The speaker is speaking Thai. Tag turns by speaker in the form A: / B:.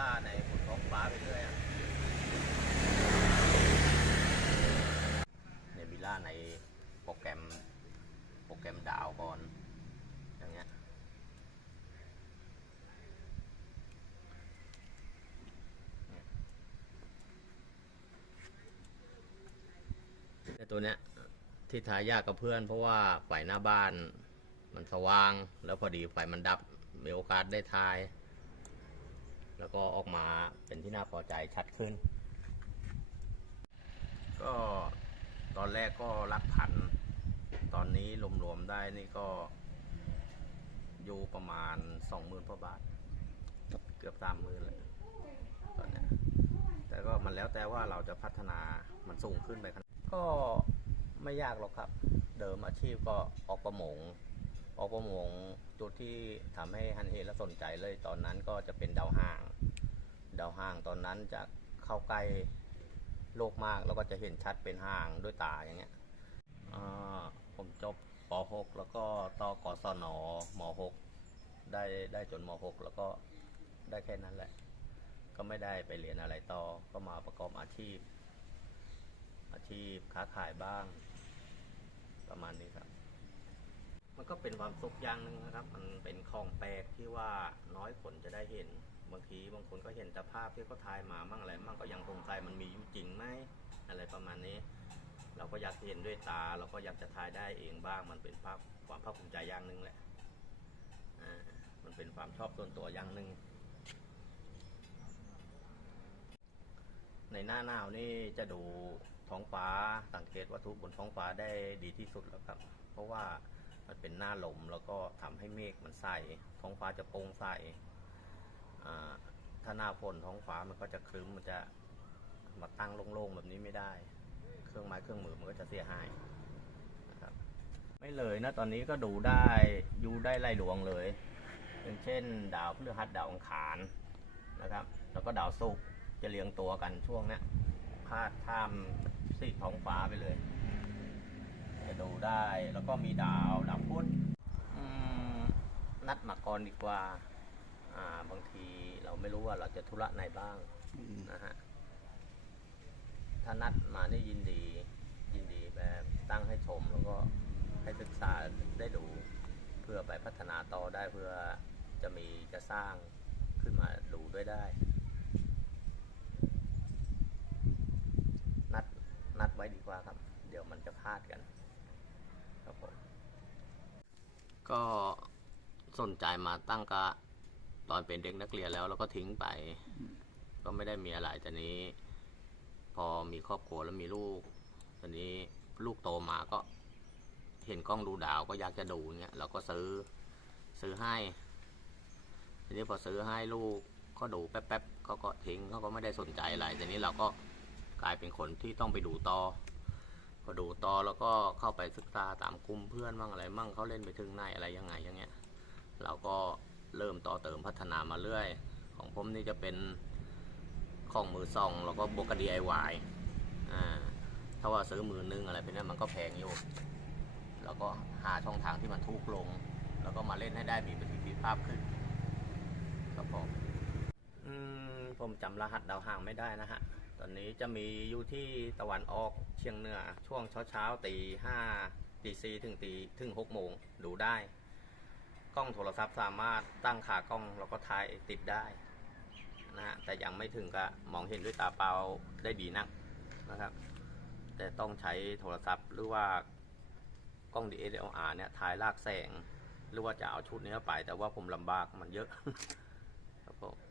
A: ้าในบนท้องฟ้าไปเรื่อยอะเนบิล่าในโปรแกรมโปรแกรมดาวก่อน อย่างเงี้ยตัวเนี้ยที่ทายากกับเพื่อน เพราะว่าไฟหน้าบ้านมันสว่าง แล้วพอดีไฟมันดับมีโอกาสได้ทาย แล้วก็ออกมาเป็นที่น่าพอใจชัดขึ้น ก็ตอนแรกก็รักพัน ตอนนี้รวมๆได้นี่ก็อยู่ประมาณสองหมื่นกว่าบาท เกือบสามหมื่นเลยตอนนี้แต่ก็มันแล้วแต่ว่าเราจะพัฒนามันสูงขึ้นไปขนาดก็ไม่ยากหรอกครับ เดิมอาชีพก็ออกประมง ออกประมงจุดที่ทำให้ฮันเฮและสนใจเลยตอนนั้นก็จะเป็นดาวห่าง ดาวห่างตอนนั้นจะเข้าใกล้โลกมากแล้วก็จะเห็นชัดเป็นห่างด้วยตาอย่างเงี้ยผมจบป .6 แล้วก็ต่อกศนม .6 ได้ได้จนม .6 แล้วก็ได้แค่นั้นแหละ ก็ไม่ได้ไปเรียนอะไรต่อก็มาประกอบอาชีพ อาชีพค้าขายบ้าง ประมาณนี้ครับ มันก็เป็นความสุขอย่างหนึ่งนะครับ มันเป็นของแปลกที่ว่าน้อยคนจะได้เห็น บางทีบางคนก็เห็นแต่ภาพที่เขาถ่ายมามั่งอะไรมั่งก็ยังสงสัยมันมีอยู่จริงไหมอะไรประมาณนี้ เราก็อยากเห็นด้วยตา เราก็อยากจะถ่ายได้เองบ้าง มันเป็นภาพความภาคภูมิใจอย่างหนึ่งแหละอ่ามันเป็นความชอบส่วนตัวอย่างหนึ่งในหน้าหนาวนี่จะดูท้องฟ้าสังเกตวัตถุบนท้องฟ้าได้ดีที่สุดแล้วครับ เพราะว่า มันเป็นหน้าลมแล้วก็ทำให้เมฆมันใสท้องฟ้าจะโปร่งใสถ้าหน้าฝนท้องฟ้ามันก็จะครึ้มมันจะมาตั้งโล่งๆแบบนี้ไม่ได้ เครื่องไม้เครื่องมือมันก็จะเสียหายนะครับ ไม่เลยนะตอนนี้ก็ดูได้อยู่ได้ไล่ดวงเลยอย่างเช่น ดาวพฤหัสดาวอังคารนะครับ แล้วก็ดาวศุกร์จะเรียงตัวกันช่วงนี้พาดข้ามซีท้องฟ้าไปเลย จะดูได้ แล้วก็มีดาวดาวพุธอืมนัดมาก่อนดีกว่าอ่า บางทีเราไม่รู้ว่าเราจะธุระไหนบ้างนะฮะถ้านัดมานี่ยินดี ยินดีแบบตั้งให้ชมแล้วก็ให้ศึกษาได้ดูเพื่อไปพัฒนาต่อได้เพื่อจะมีจะสร้างขึ้นมาดูด้วยได้ นัดนัดไว้ดีกว่าครับ เดี๋ยวมันจะพลาดกัน ครับผม ก็สนใจมาตั้งกะตอนเป็นเด็กนักเรียนแล้ว แล้วก็ทิ้งไป ก็ไม่ได้มีอะไรแต่นี้ พอมีครอบครัวแล้วมีลูกตอนนี้ลูกโตมาก็เห็นกล้องดูดาวก็อยากจะดูเงี้ยเราก็ซื้อซื้อให้ ทีนี้พอซื้อให้ลูกก็ดูแป๊บๆเขาก็ทิ้งเขาก็ไม่ได้สนใจอะไรทีนี้เราก็กลายเป็นคนที่ต้องไปดูต่อพ อดูต่อแล้วก็เข้าไปศึกษาตามกลุ่มเพื่อนมั่งอะไรมั่งเขาเล่นไปถึงไหนอะไรยังไงอย่างเงี้ยเราก็เริ่มต่อเติมพัฒนามาเรื่อย ของผมนี่จะเป็นของมือซองแล้วก็บวกกับ DIY อ่าถ้าว่าซื้อมือนึงอะไรเป็นนี้มันก็แพงอยู่ แล้วก็หาช่องทางที่มันถูกลง แล้วก็มาเล่นให้ได้มีประสิทธิภาพขึ้นครับผมอืมผมจำรหัสดาวห่างไม่ได้นะฮะ ตอนนี้จะมีอยู่ที่ตะวันออกเชียงเหนือช่วงเช้าเช้าตีห้าตีสี่ถึงตีถึงหกโมงดูได้ กล้องโทรศัพท์สามารถตั้งขากล้องแล้วก็ถ่ายติดได้นะฮะแต่ยังไม่ถึงกับมองเห็นด้วยตาเปล่าได้ดีนักนะครับ แต่ต้องใช้โทรศัพท์หรือว่ากล้อง DSLR เนี่ยถ่ายลากแสง หรือว่าจะเอาชุดนี้ไป แต่ว่าผมลำบากมันเยอะครับผม